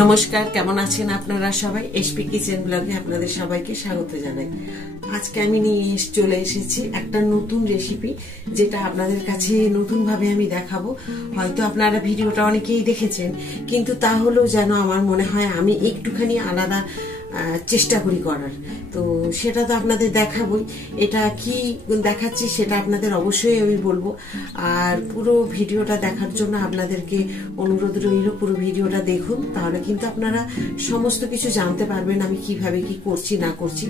নমস্কার, কেমন আছেন আপনারা সবাই? এসপি কিচেন ব্লগে আপনাদের সবাইকে স্বাগত জানাই। আজকে আমি নিয়ে চলে এসেছি একটা নতুন রেসিপি, যেটা আপনাদের কাছে নতুন ভাবে আমি দেখাবো। হয়তো আপনারা ভিডিওটা অনেকেই দেখেছেন, কিন্তু তা হলেও যেন আমার মনে হয় আমি একটুখানি আলাদা চেষ্টা করি করার। তো সেটা তো আপনাদের দেখাবই। এটা কি দেখাচ্ছি সেটা আপনাদের অবশ্যই আমি বলবো। আর পুরো ভিডিওটা দেখার জন্য আপনাদেরকে অনুরোধ রইল, পুরো ভিডিওটা দেখুন, তাহলে কিন্তু আপনারা সমস্ত কিছু জানতে পারবেন আমি কিভাবে কি করছি না করছি।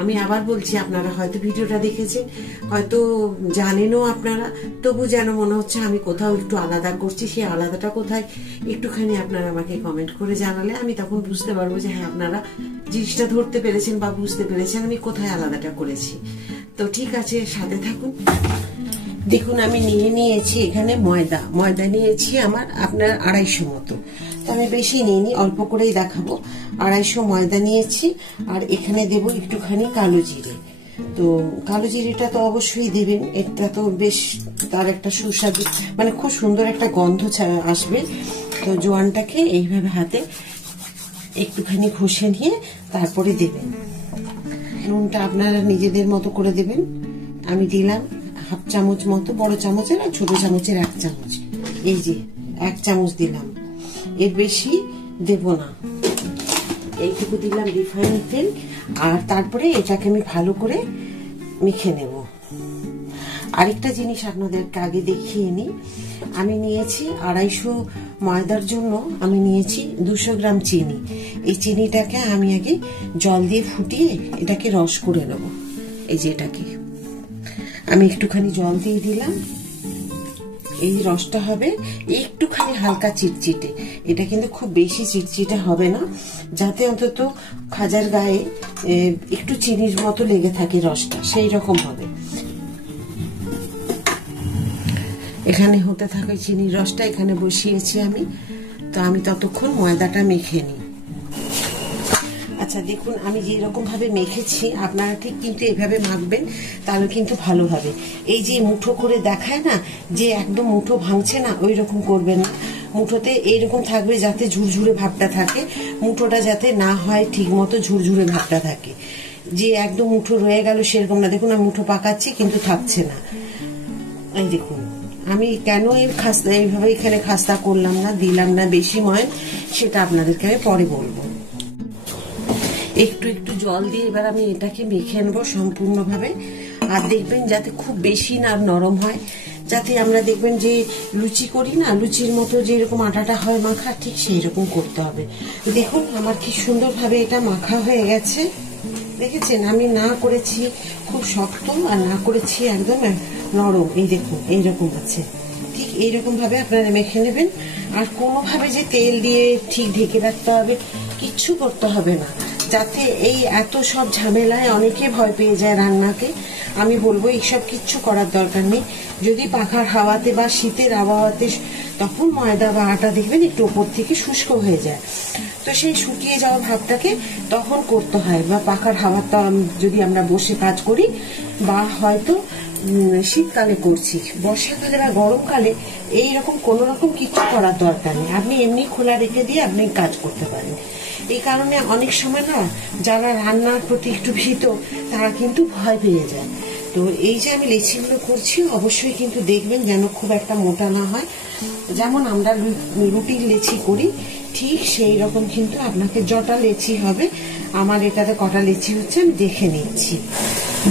আমি আবার বলছি, আপনারা হয়তো ভিডিওটা দেখেছেন, হয়তো জানেনও আপনারা, তবু যেন মনে হচ্ছে আমি কোথাও একটু আলাদা করছি। সেই আলাদাটা কোথায় একটুখানি আপনারা আমাকে কমেন্ট করে জানালে আমি তখন বুঝতে পারবো যে হ্যাঁ, আপনারা জিনিসটা ধরতে পেরেছেন বা বুঝতে পেরেছেন আমি কোথায় আলাদাটা করেছি। তো ঠিক আছে, সাথে থাকুন। দেখুন, আমি নিয়ে নিয়েছি এখানে ময়দা নিয়েছি আমার আপনার 250 মতো। তো আমি বেশি নিইনি, অল্প করেই দেখাবো। 250 ময়দা নিয়েছি। আর এখানে দেব একটুখানি কালো জিরে। তো কালো জিরেটা তো অবশ্যই দেবেন, এটা তো বেশ তার একটা সুস্বাদু, মানে খুব সুন্দর একটা গন্ধ আসবে। তো জোয়ানটাকে এইভাবে হাতে একটুখানি ঘষে নিয়ে তারপরে দেবেন। নুনটা আপনারা নিজেদের মতো করে দেবেন। আমি দিলাম 1/2 চামচ মতো, বড় চামচের আর ছোট চামচের 1 চামচ। এই যে 1 চামচ দিলাম, এর বেশি দেব না। এইটুকু দিলাম রিফাইন তেল। আর তারপরে এটাকে আমি ভালো করে মেখে নেব। আরেকটা জিনিস আপনাদেরকে আগে দেখিয়ে নিই। আমি নিয়েছি 250 ময়দার জন্য আমি নিয়েছি 200 গ্রাম চিনি। এই চিনিটাকে আমি আগে জল দিয়ে ফুটিয়ে এটাকে রস করে নেব। এই যে এটাকে আমি একটুখানি জল দিয়ে দিলাম। এই রসটা হবে একটুখানি হালকা চিটচিটে, এটা কিন্তু খুব বেশি চিটচিটে হবে না, যাতে অন্তত খাজার গায়ে একটু চিনির মতো লেগে থাকে রসটা, সেই রকম হবে। এখানে হতে থাকে চিনির রসটা, এখানে বসিয়েছি আমি। তো আমি ততক্ষণ ময়দাটা মেখে নিই। আচ্ছা দেখুন, আমি যেরকম ভাবে মেখেছি আপনারা ঠিক কিন্তু এইভাবে মাখবেন, তাহলে কিন্তু ভালো হবে। এই যে মুঠো করে দেখায় না, যে একদম মুঠো ভাঙছে না, ওই রকম করবেন না। মুঠোতে এইরকম থাকবে যাতে ঝুরঝুরে ভাবটা থাকে, মুঠোটা যাতে না হয় ঠিক মতো ঝুরঝুরে ভাবটা থাকে। যে একদম মুঠো রয়ে গেল সেরকম না। দেখুন আমি মুঠো পাকাচ্ছি কিন্তু থাকছে না। এই দেখুন, আমি কেন এইভাবে এখানে খাস্তা করলাম না, দিলাম না বেশি ময়ন, সেটা আপনাদেরকে আমি পরে বলবো। একটু একটু জল দিয়ে এবার আমি এটাকে মেখে নেবো সম্পূর্ণভাবে। আর দেখবেন যাতে খুব বেশি না নরম হয়, যাতে আমরা দেখবেন যে লুচি করি না, লুচির মতো যেরকম আটাটা হয় মাখা, ঠিক সেই রকম করতে হবে। দেখুন আমার কি সুন্দরভাবে এটা মাখা হয়ে গেছে, দেখেছেন? আমি না করেছি খুব শক্ত আর না করেছি একদম নরম। এই দেখুন এইরকম আছে, ঠিক এইরকম ভাবে আপনারা মেখে নেবেন। আর কোনোভাবে যে তেল দিয়ে ঠিক ঢেকে রাখতে হবে কিচ্ছু করতে হবে না, যাতে এই এত সব ঝামেলায় অনেকে ভয় পেয়ে যায় রান্নাকে। আমি বলবো এইসব কিচ্ছু করার দরকার নেই। যদি পাখার হাওয়াতে বা শীতের আবহাওয়াতে তখন ময়দা বা আটা দেখবেন একটু উপর থেকে শুষ্ক হয়ে যায়, তো সেই শুকিয়ে যাওয়া ভাবটাকে তখন করতে হয়। বা পাখার হাওয়াটা যদি আমরা বসে কাজ করি, বা হয়তো শীতকালে করছি, বর্ষাকালে বা গরমকালে এইরকম কোনো রকম কিছু করার দরকার নেই। আপনি এমনি খোলা রেখে দিয়ে আপনি কাজ করতে পারেন। এই কারণে অনেক সময় না, যারা রান্নার প্রতি একটু ভীত, তারা কিন্তু ভয় পেয়ে যায়। তো এই যে আমি লেচিগুলো করছি, অবশ্যই কিন্তু দেখবেন যেন খুব একটা মোটা না হয়। যেমন আমরা রুটির লেচি করি ঠিক সেই রকম কিন্তু আপনাকে যটা লেচি হবে। আমার এটাতে কটা লেচি হচ্ছে আমি দেখে নিচ্ছি।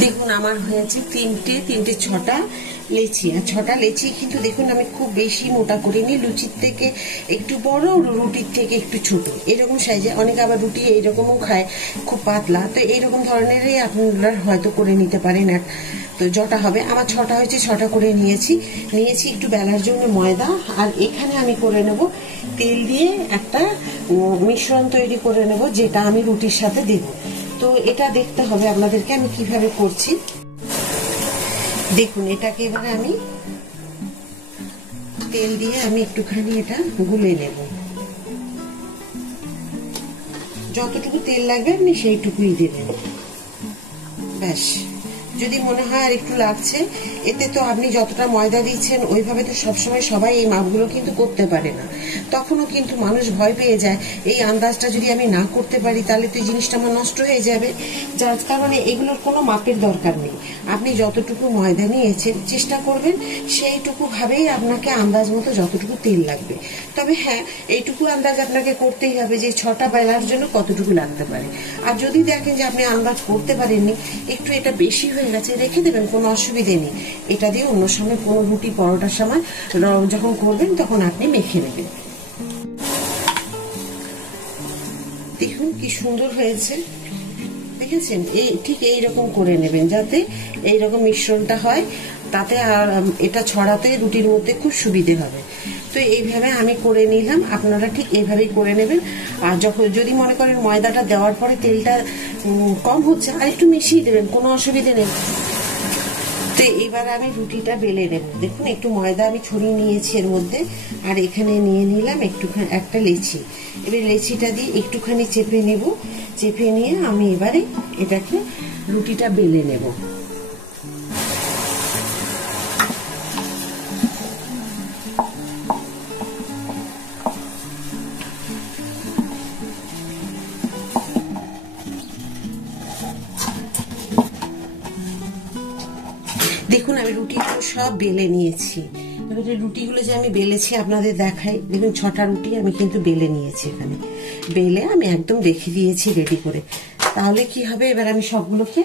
দেখুন আমার হয়েছে তিনটে 6টা লেচি। আর 6টা লেচি কিন্তু দেখুন আমি খুব বেশি মোটা করিনি, লুচির থেকে একটু বড়, রুটির থেকে একটু ছোট, এরকম সাইজে। অনেকে আবার রুটি এইরকমও খায় খুব পাতলা, তো এইরকম ধরনেরই আপনারা হয়তো করে নিতে পারেন। তো যটা হবে আমার 6টা হয়েছে, 6টা করে নিয়েছি একটু বেলার জন্য ময়দা। আর এখানে আমি করে নেব তেল দিয়ে একটা মিশ্রণ তৈরি করে নেব, যেটা আমি রুটির সাথে দেব। তো এটা দেখতে হবে আপনাদেরকে আমি কিভাবে করছি। দেখুন এটাকে এবারে আমি তেল দিয়ে আমি একটুখানি এটা গুলে নেব। যতটুকু তেল লাগবে আপনি সেইটুকুই দেবেন, ব্যাস। যদি মনে হয় আর একটু লাগছে, এতে তো আপনি যতটা ময়দা দিচ্ছেন ওইভাবে তো সবসময় সবাই এই মাপগুলো কিন্তু করতে পারে না, তখনও কিন্তু মানুষ ভয় পেয়ে যায় এই আন্দাজটা যদি আমি না করতে পারি তাহলে তো এই জিনিসটা আমার নষ্ট হয়ে যাবে। যার কারণে এগুলোর কোনো মাপের দরকার নেই। আপনি যতটুকু ময়দা নিয়েছেন চেষ্টা করবেন সেইটুকু ভাবেই আপনাকে আন্দাজ মতো যতটুকু তেল লাগবে। তবে হ্যাঁ, এইটুকু আন্দাজ আপনাকে করতেই হবে যে 6টা বেলার জন্য কতটুকু লাগতে পারে। আর যদি দেখেন যে আপনি আন্দাজ করতে পারেননি, একটু এটা বেশি হয়ে গেছে, রেখে দেবেন, কোনো অসুবিধে নেই। এটা দিয়ে অন্য সময় কোনো রুটি পরোটার সময় যখন করবেন তখন আপনি মেখে নেবেন। দেখুন কি সুন্দর হয়েছে, দেখেছেন? ঠিক এইরকম করে নেবেন যাতে এইরকম মিশ্রণটা হয়, তাতে আর এটা ছড়াতে রুটির মধ্যে খুব সুবিধে হবে। তো এইভাবে আমি করে নিলাম, আপনারা ঠিক এইভাবেই করে নেবেন। আর যখন যদি মনে করেন ময়দাটা দেওয়ার পরে তেলটা কম হচ্ছে, আর একটু মিশিয়ে দেবেন, কোনো অসুবিধে নেই। তো এবার আমি রুটিটা বেলে নেব। দেখুন একটু ময়দা আমি ছড়িয়ে নিয়েছি এর মধ্যে, আর এখানে নিয়ে নিলাম একটুখানি একটা লেচি। এবার লেচিটা দিয়ে একটুখানি চেপে নেব, চেপে নিয়ে আমি এবারে এটাকে রুটিটা বেলে নেব। দেখুন আমি রুটিগুলো সব বেলে নিয়েছি। এবারে রুটিগুলো যে আমি বেলেছি আপনাদের দেখাই। দেখুন 6টা রুটি আমি কিন্তু বেলে নিয়েছি, এখানে বেলে আমি একদম রেখে দিয়েছি রেডি করে। তাহলে কি হবে, এবার আমি সবগুলোকে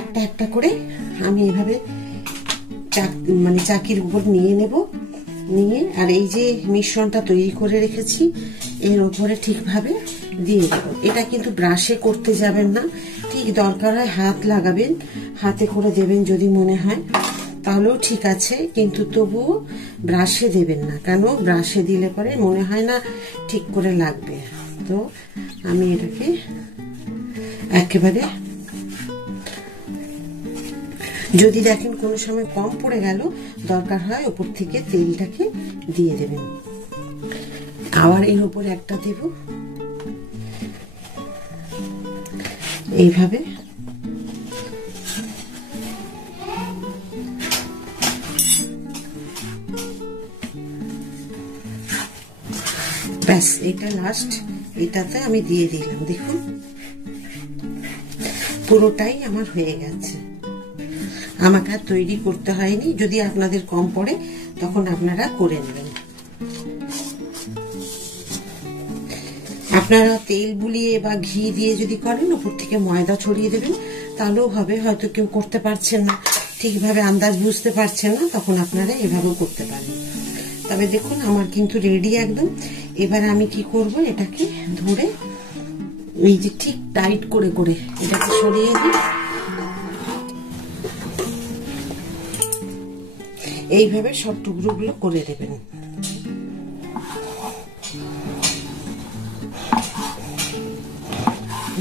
একটা একটা করে আমি এভাবে মানে চাকির উপর নিয়ে নেব, নিয়ে আর এই যে মিশ্রণটা তৈরি করে রেখেছি এর উপরে ঠিকভাবে দিয়ে দেবো। এটা কিন্তু ব্রাশে করতে যাবেন না, ঠিক দরকার হয় হাত লাগাবেন, হাতে করে দেবেন যদি মনে হয়, তাহলেও ঠিক আছে, কিন্তু তবুও ব্রাশে দেবেন না। কেন ব্রাশে দিলে পরে মনে হয় না ঠিক করে লাগবে। তো আমি এটাকে একেবারে, যদি দেখেন কোনো সময় কম পড়ে গেল, দরকার হয় উপর থেকে তেলটাকে দিয়ে দেবেন। আবার এর উপরে একটা দেব, এইভাবে। ব্যাস, এটা লাস্ট, এটাতে আমি দিয়ে দিলাম। দেখুন পুরোটাই আমার হয়ে গেছে, আমাকে আর তৈরি করতে হয়নি। যদি আপনাদের কম পড়ে তখন আপনারা করে নেবেন। আপনারা তেল বুলিয়ে বা ঘি দিয়ে যদি করেন, উপর থেকে ময়দা ছড়িয়ে দেবেন, তাহলেও হবে। হয়তো কেউ করতে পারছেন না, ঠিকভাবে আন্দাজ বুঝতে পারছেন না, তখন আপনারা এভাবেও করতে পারেন। তবে দেখুন আমার কিন্তু রেডি একদম। এবার আমি কি করব, এটাকে ধরে এই যে ঠিক টাইট করে করে এটাকে সরিয়ে দিই। এইভাবে সব টুকরোগুলো করে দেবেন।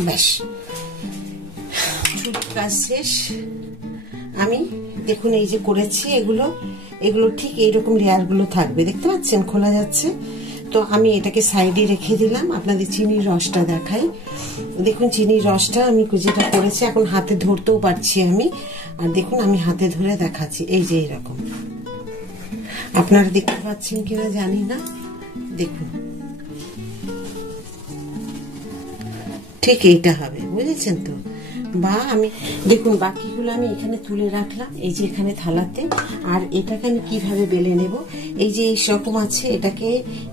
ব্যাস, কাজ শেষ। আমি দেখুন এই যে করেছি, এগুলো ঠিক এইরকম লেয়ার গুলো থাকবে, দেখতে পাচ্ছেন খোলা যাচ্ছে। তো আমি এটাকে সাইডে রেখে দিলাম। আপনাদের চিনির রসটা দেখাই। দেখুন চিনির রসটা আমি যেটা করেছি, এখন হাতে ধরতেও পারছি আমি। আর দেখুন আমি হাতে ধরে দেখাচ্ছি, এই যে এরকম। আপনারা দেখতে পাচ্ছেন কিনা জানি না, দেখুন ঠিক এইটা হবে, বুঝেছেন তো? বা আমি দেখুন বাকিগুলো আমি এখানে তুলে রাখলাম, এই যে এখানে থালাতে। আর এটাকে আমি কিভাবে বেলে নেব, এই যে এই রকম আছে, এটাকে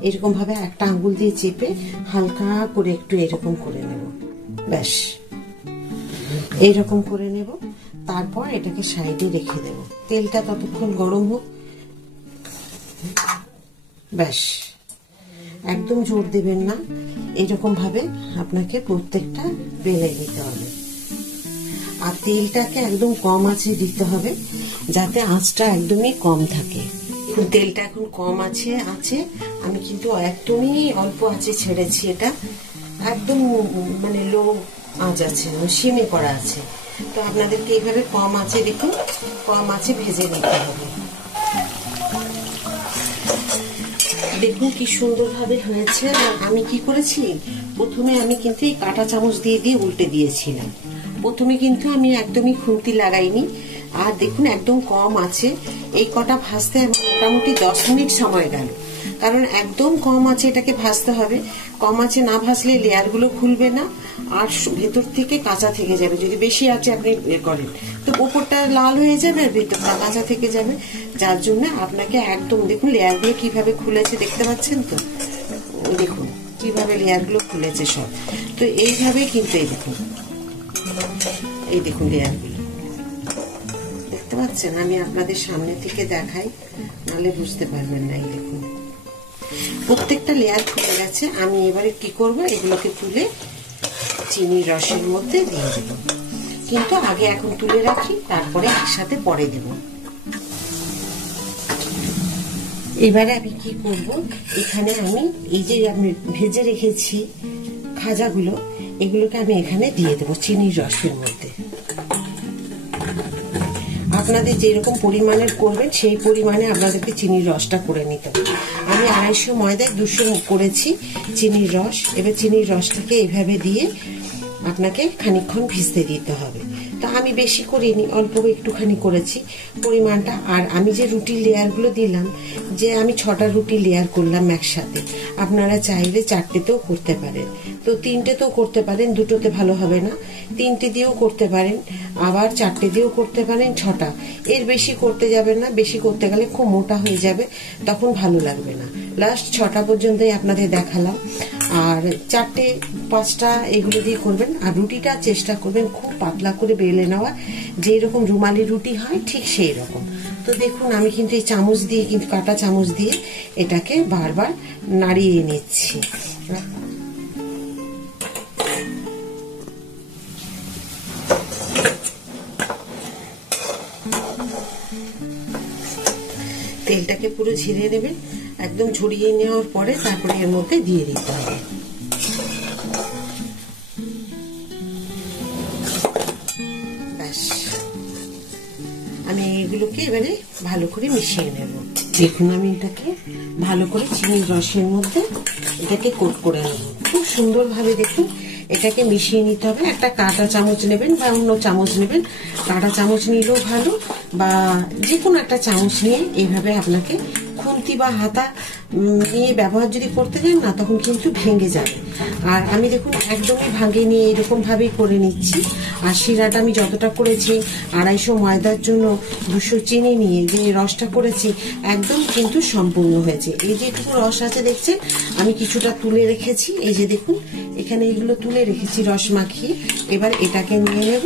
এরকম ভাবে একটা আঙ্গুল দিয়ে চেপে হালকা করে একটু এরকম করে নেব। ব্যাস এইরকম করে নেব। তারপর এটাকে সাইডে রেখে দেব, তেলটা ততক্ষণ গরম হোক। ব্যাস, একদম জোর দেবেন না, এরকম ভাবে আপনাকে প্রত্যেকটা বেলে নিতে হবে। আর তেলটাকে একদম কম আঁচে দিতে হবে, যাতে আঁচটা একদমই কম থাকে। তেলটা এখন কম আছে, আমি কিন্তু একদমই অল্প আঁচে ছেড়েছি। এটা একদম মানে লো আঁচ আছে, সিমে করা আছে। তো আপনাদেরকে এইভাবে কম আঁচে, দেখুন কম আঁচে ভেজে নিতে হবে। দেখুন কি সুন্দরভাবে হয়েছে। আর আমি কি করেছি, প্রথমে আমি কিন্তু এই কাঁটা চামচ দিয়ে উল্টে দিয়েছিলাম। প্রথমে কিন্তু আমি একদমই খুন্তি লাগাইনি, আর দেখুন একদম কম আছে, এই কটা ভাজতে মোটামুটি 10 মিনিট সময় গেল, কারণ একদম কম আছে এটাকে ভাজতে হবে। কম আছে না ভাজলে লেয়ারগুলো খুলবে না, আর ভেতর থেকে কাঁচা থেকে যাবে। যদি বেশি আছে আপনি করেন তো উপরটা লাল হয়ে যাবে আর ভেতরটা কাঁচা থেকে যাবে। যার জন্য আপনাকে একদম দেখুন লেয়ারগুলো কিভাবে খুলেছে, দেখতে পাচ্ছেন তো, দেখুন কিভাবে লেয়ারগুলো খুলেছে সব। তো এইভাবে কিন্তু এই দেখুন লেয়ারগুলো দেখতে পাচ্ছেন। আমি আপনাদের সামনে থেকে দেখাই, নাহলে বুঝতে পারবেন না। এই দেখুন প্রত্যেকটা লেয়ার খুলে গেছে। আমি এবারে কি করব, এগুলোকে তুলে চিনির রসের মধ্যে দিয়ে দেব, কিন্তু আগে এখন তুলে রাখি, তারপরে একসাথে পরে দেব। এবারে আমি কি করব, এখানে আমি এই যে আমি ভেজে রেখেছি খাজাগুলো, এগুলোকে আমি এখানে দিয়ে দেবো চিনির রসের মধ্যে। আপনাদের যেরকম পরিমাণের করবেন সেই পরিমাণে আপনাদেরকে চিনির রসটা করে নিতে হবে। আমি 250 ময়দায় 200 করেছি চিনির রস। এবার চিনির রসটাকে এইভাবে দিয়ে আপনাকে খানিকক্ষণ ভিজতে দিতে হবে। তো আমি বেশি করিনি, অল্প একটুখানি করেছি পরিমাণটা। আর আমি যে রুটির লেয়ারগুলো দিলাম, যে আমি 6টা রুটি লেয়ার করলাম একসাথে, আপনারা চাইলে 4টেতেও করতে পারেন, তো 3টেতেও করতে পারেন, 2টোতে ভালো হবে না, 3টে দিয়েও করতে পারেন, আবার 4টে দিয়েও করতে পারেন, 6টা। এর বেশি করতে যাবেন না, বেশি করতে গেলে খুব মোটা হয়ে যাবে, তখন ভালো লাগবে না। লাস্ট 6টা পর্যন্তই আপনাদের দেখালাম। আর 4টে 5টা এগুলো দিয়ে করবেন। আর রুটিটা চেষ্টা করবেন খুব পাতলা করে বেলে নেওয়া, যেই রকম রুমালি রুটি হয় ঠিক সেই রকম। তো দেখুন আমি কিন্তু এই চামচ দিয়ে, কিন্তু কাঁটা চামচ দিয়ে এটাকে বারবার নাড়িয়ে নিচ্ছি। তেলটাকে পুরো ঝরিয়ে নেবেন, একদম ঝরিয়ে নেওয়ার পরে তারপরে এর মধ্যে দিয়ে দিতে হবে। ব্যাস, আমি এগুলোকে এবারে ভালো করে মিশিয়ে নেব। দেখুন আমি এটাকে ভালো করে চিনির রসের মধ্যে এটাকে কোট করে নেব খুব সুন্দরভাবে। দেখুন এটাকে মিশিয়ে নিতে হবে। একটা কাঁটা চামচ নেবেন বা অন্য চামচ নেবেন, কাঁটা চামচ নিলেও ভালো, বা যে কোনো একটা চামচ নিয়ে এইভাবে আপনাকে খুন্তি বা হাতা নিয়ে ব্যবহার যদি করতে যান না, তখন কিন্তু ভেঙে যাবে। আর আমি দেখুন একদমই ভাঙিয়ে এরকম ভাবেই করে নিচ্ছি। আর শিরাটা আমি যতটা করেছি, 250 ময়দার জন্য 200 চিনি নিয়ে যে রসটা করেছি, একদম কিন্তু সম্পূর্ণ হয়েছে। এই যেটুকু রস আছে দেখছেন, আমি কিছুটা তুলে রেখেছি, এই যে দেখুন এখানে এগুলো তুলে রেখেছি রস মাখিয়ে। এবার এটাকে নিয়ে নেব।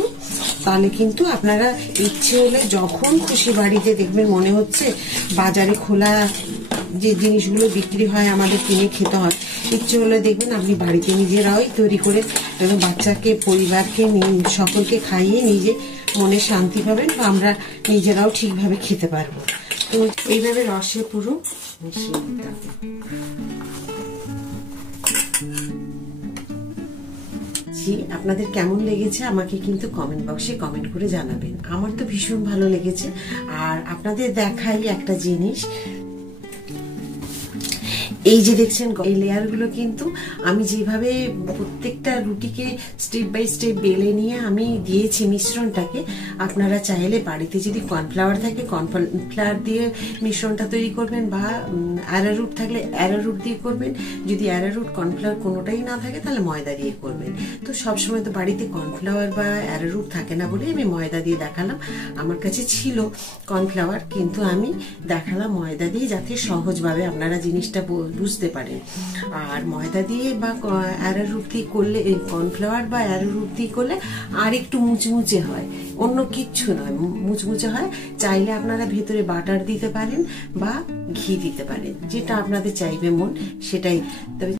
তাহলে কিন্তু আপনারা ইচ্ছে হলে যখন খুশি বাড়িতে দেখবেন মনে হচ্ছে বাজারে খোলা যে জিনিসগুলো বিক্রি হয় আমাদের কিনে খেতে হয়, ইচ্ছে হলে দেখবেন আপনি বাড়িতে নিজেরাই তৈরি করে বাচ্চাকে, পরিবারকে, সকলকে খাইয়ে নিজে মনে শান্তি পাবেন, বা আমরা নিজেরাও ঠিকভাবে খেতে পারবো। তো এইভাবে রসে পুরো মিশিয়ে দিতে হবে। আপনাদের কেমন লেগেছে আমাকে কিন্তু কমেন্ট বক্সে কমেন্ট করে জানাবেন। আমার তো ভীষণ ভালো লেগেছে। আর আপনাদের দেখাই একটা জিনিস, এই যে দেখছেন এই লেয়ারগুলো কিন্তু আমি যেভাবে প্রত্যেকটা রুটিকে স্টেপ বাই স্টেপ বেলে নিয়ে আমি দিয়েছি মিশ্রণটাকে, আপনারা চাইলে বাড়িতে যদি কর্নফ্লাওয়ার থাকে কর্নফ্লাওয়ার দিয়ে মিশ্রণটা তৈরি করবেন, বা অ্যারারুট থাকলে অ্যারারুট দিয়ে করবেন। যদি অ্যারারুট কর্নফ্লাওয়ার কোনোটাই না থাকে তাহলে ময়দা দিয়ে করবেন। তো সবসময় তো বাড়িতে কর্নফ্লাওয়ার বা অ্যারারুট থাকে না বলে আমি ময়দা দিয়ে দেখালাম। আমার কাছে ছিল কর্নফ্লাওয়ার, কিন্তু আমি দেখালাম ময়দা দিয়ে, যাতে সহজভাবে আপনারা জিনিসটা বুঝতে পারেন। আর ময়দা দিয়ে বা অ্যারারুট দিয়ে করলে, কর্নফ্লাওয়ার বা অ্যারারুট দিয়ে করলে আর একটু মুচমুচে হয়, অন্য কিচ্ছু নয়, মুচমুচে হয়। চাইলে আপনারা ভেতরে বাটার দিতে পারেন বা ঘি দিতে পারেন, যেটা আপনাদের চাইবে মন সেটাই। তবে